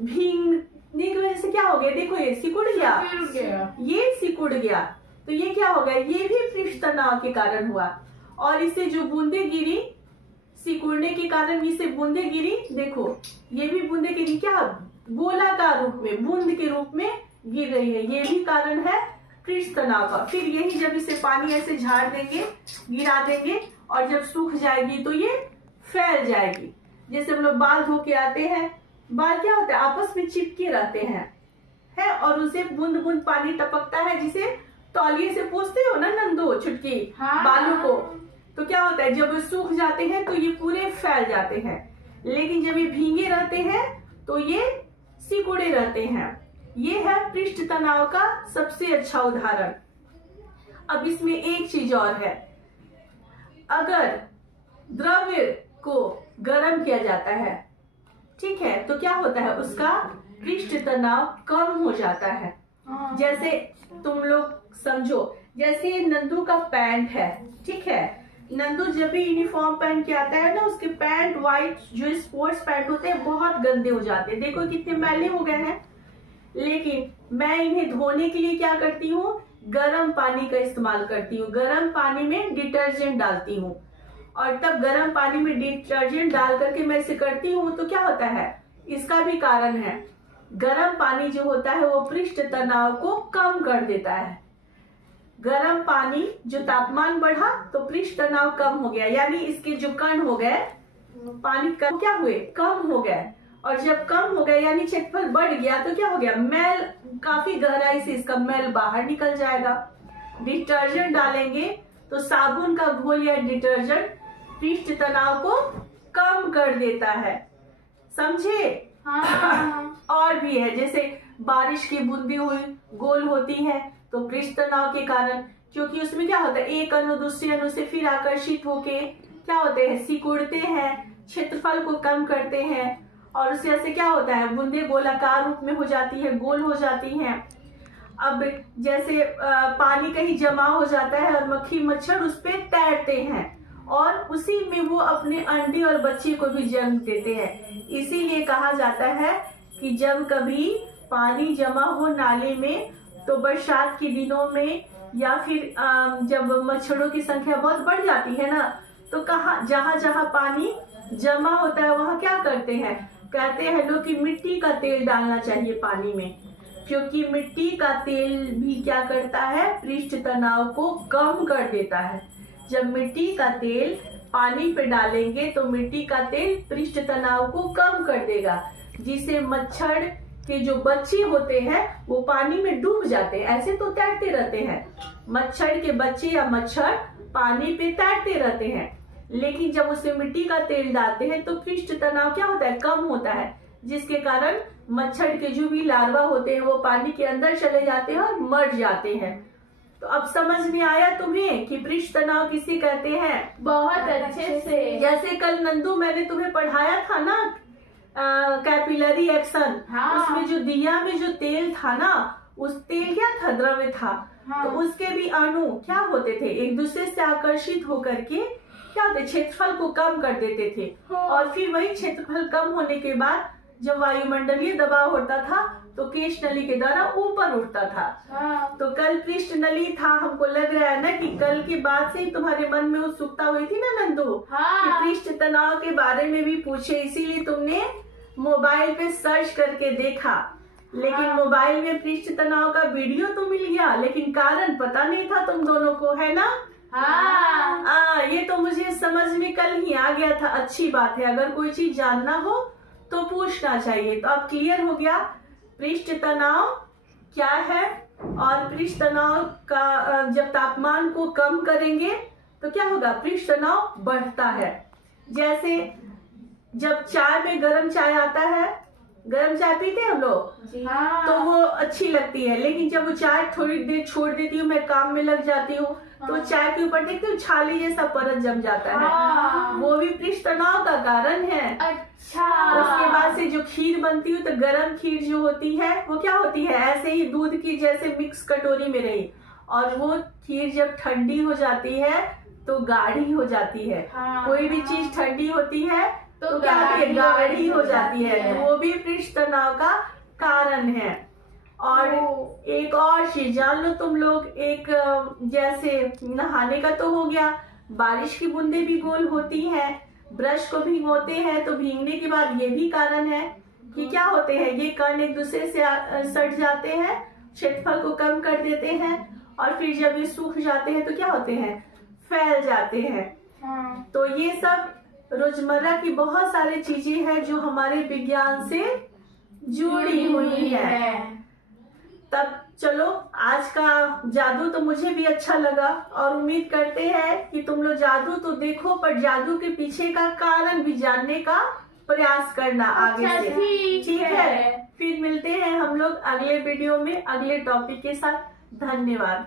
भीगने की वजह से क्या हो गया, देखो ये सिकुड़ गया, ये सिकुड़ गया, तो ये क्या हो गया, ये भी पृष्ठ तनाव के कारण हुआ। और इससे जो बूंदे गिरी, सिकुड़ने के कारण इसे बूंदे गिरी, देखो ये भी बूंदे गिरी, क्या गोलाकार रूप में, बूंद के रूप में गिर रही है, ये भी कारण है पृष्ठ तनाव का। फिर यही जब इसे पानी ऐसे झाड़ देंगे, गिरा देंगे, और जब सूख जाएगी तो ये फैल जाएगी। जैसे हम लोग बाल धो के आते हैं, बाल क्या होता है, आपस में चिपके रहते हैं, है, और उसे बूंद बूंद पानी टपकता है, जिसे तौलिए से पोंछते हो ना नंदो, छुटकी बालों को, तो क्या होता है, जब सूख जाते हैं तो ये पूरे फैल जाते हैं, लेकिन जब ये भीगे रहते हैं तो ये सिकुड़े रहते हैं। ये है पृष्ठ तनाव का सबसे अच्छा उदाहरण। अब इसमें एक चीज और है, अगर द्रव्य को गर्म किया जाता है, ठीक है, तो क्या होता है, उसका पृष्ठ तनाव कम हो जाता है। जैसे तुम लोग समझो, जैसे नंदू का पैंट है, ठीक है, नंदू जब भी यूनिफॉर्म पहन के आता है ना, उसके पैंट व्हाइट जो स्पोर्ट्स पैंट होते हैं बहुत गंदे हो जाते हैं, देखो कितने मैले हो गए हैं। लेकिन मैं इन्हें धोने के लिए क्या करती हूँ, गर्म पानी का इस्तेमाल करती हूँ, गर्म पानी में डिटर्जेंट डालती हूँ, और तब गर्म पानी में डिटर्जेंट डाल करके मैं इसे करती हूँ, तो क्या होता है, इसका भी कारण है, गर्म पानी जो होता है वो पृष्ठ तनाव को कम कर देता है। गर्म पानी, जो तापमान बढ़ा तो पृष्ठ तनाव कम हो गया, यानी इसके जो कण हो गए, पानी कम क्या हुए, कम हो गए, और जब कम हो गए यानी क्षेत्रफल बढ़ गया, तो क्या हो गया, मैल, काफी गहराई से इसका मैल बाहर निकल जाएगा। डिटर्जेंट डालेंगे तो साबुन का घोल या डिटर्जेंट पृष्ठ तनाव को कम कर देता है, समझे। और भी है, जैसे बारिश की बूंदी हुई गोल होती है तो पृष्ठ तनाव के कारण, क्योंकि उसमें क्या होता है, एक अणु दूसरे अणु से फिर आकर्षित होके क्या होते हैं, सिकुड़ते हैं, क्षेत्रफल को कम करते हैं, और उससे ऐसे क्या होता है, बूंदे गोलाकार रूप में हो जाती है, गोल हो जाती हैं। अब जैसे पानी कहीं जमा हो जाता है और मक्खी मच्छर उस पे तैरते हैं, और उसी में वो अपने अंडे और बच्चे को भी जन्म देते हैं। इसीलिए कहा जाता है कि जब कभी पानी जमा हो नाले में, तो बरसात के दिनों में, या फिर जब मच्छरों की संख्या बहुत बढ़ जाती है ना, तो कहाँ, जहाँ जहाँ पानी जमा होता है वहाँ क्या करते हैं, कहते हैं लोग कि मिट्टी का तेल डालना चाहिए पानी में, क्योंकि मिट्टी का तेल भी क्या करता है, पृष्ठ तनाव को कम कर देता है। जब मिट्टी का तेल पानी पे डालेंगे तो मिट्टी का तेल पृष्ठ तनाव को कम कर देगा, जिससे मच्छर के जो बच्चे होते हैं वो पानी में डूब जाते हैं, ऐसे तो तैरते रहते हैं, मच्छर के बच्चे या मच्छर पानी पे तैरते रहते हैं, लेकिन जब उसमें मिट्टी का तेल डालते हैं तो पृष्ठ तनाव क्या होता है, कम होता है, जिसके कारण मच्छर के जो भी लार्वा होते हैं वो पानी के अंदर चले जाते हैं और मर जाते हैं। तो अब समझ में आया तुम्हें कि पृष्ठ तनाव किसे कहते हैं? बहुत अच्छे से। जैसे कल नंदू मैंने तुम्हें पढ़ाया था ना, कैपिलरी एक्शन, उसमें जो दिया में जो तेल था ना, उस तेल क्या था, द्रव्य था, तो उसके भी अणु क्या होते थे, एक दूसरे से आकर्षित होकर के क्या होते, क्षेत्रफल को कम कर देते थे, और फिर वही क्षेत्रफल कम होने के बाद जब वायुमंडलीय दबाव होता था तो केश नली के द्वारा ऊपर उठता था। तो कल पृष्ठ नली था, हमको लग रहा है ना कि कल के बाद से ही तुम्हारे मन में उत्सुकता हुई थी ना नंदू, कि पृष्ठ तनाव के बारे में भी पूछे, इसीलिए तुमने मोबाइल पे सर्च करके देखा, लेकिन मोबाइल में पृष्ठ तनाव का वीडियो तो मिल गया, लेकिन कारण पता नहीं था तुम दोनों को, है ना। ये तो मुझे समझ में कल ही आ गया था। अच्छी बात है, अगर कोई चीज जानना हो तो पूछना चाहिए। तो अब क्लियर हो गया पृष्ठ तनाव क्या है, और पृष्ठ तनाव का जब तापमान को कम करेंगे तो क्या होगा, पृष्ठ तनाव बढ़ता है। जैसे जब चाय में गर्म चाय आता है, गर्म चाय पीते हैं हम लोग, तो वो अच्छी लगती है, लेकिन जब वो चाय थोड़ी देर छोड़ देती हूँ, मैं काम में लग जाती हूँ, तो चाय के ऊपर देखते हो छाली जैसा परत जम जाता है, वो भी पृष्ठ तनाव का कारण है। अच्छा। उसके बाद से जो खीर बनती है, तो गर्म खीर जो होती है वो क्या होती है, ऐसे ही दूध की जैसे मिक्स कटोरी में रही, और वो खीर जब ठंडी हो जाती है तो गाढ़ी हो जाती है। कोई भी चीज ठंडी होती है तो क्या गाढ़ी हो जाती है, तो वो भी पृष्ठ तनाव का कारण है। और एक और चीज जान लो तुम लोग, एक जैसे नहाने का तो हो गया, बारिश की बूंदें भी गोल होती हैं, ब्रश को भिगोते हैं तो भीगने के बाद ये भी कारण है कि क्या होते हैं, ये कण एक दूसरे से सट जाते हैं, क्षेत्रफल को कम कर देते हैं, और फिर जब ये सूख जाते हैं तो क्या होते हैं, फैल जाते हैं। तो ये सब रोजमर्रा की बहुत सारी चीजें हैं जो हमारे विज्ञान से जुड़ी हुई है। तब चलो, आज का जादू तो मुझे भी अच्छा लगा और उम्मीद करते हैं कि तुम लोग जादू तो देखो, पर जादू के पीछे का कारण भी जानने का प्रयास करना आगे से। ठीक है, फिर मिलते हैं हम लोग अगले वीडियो में अगले टॉपिक के साथ। धन्यवाद।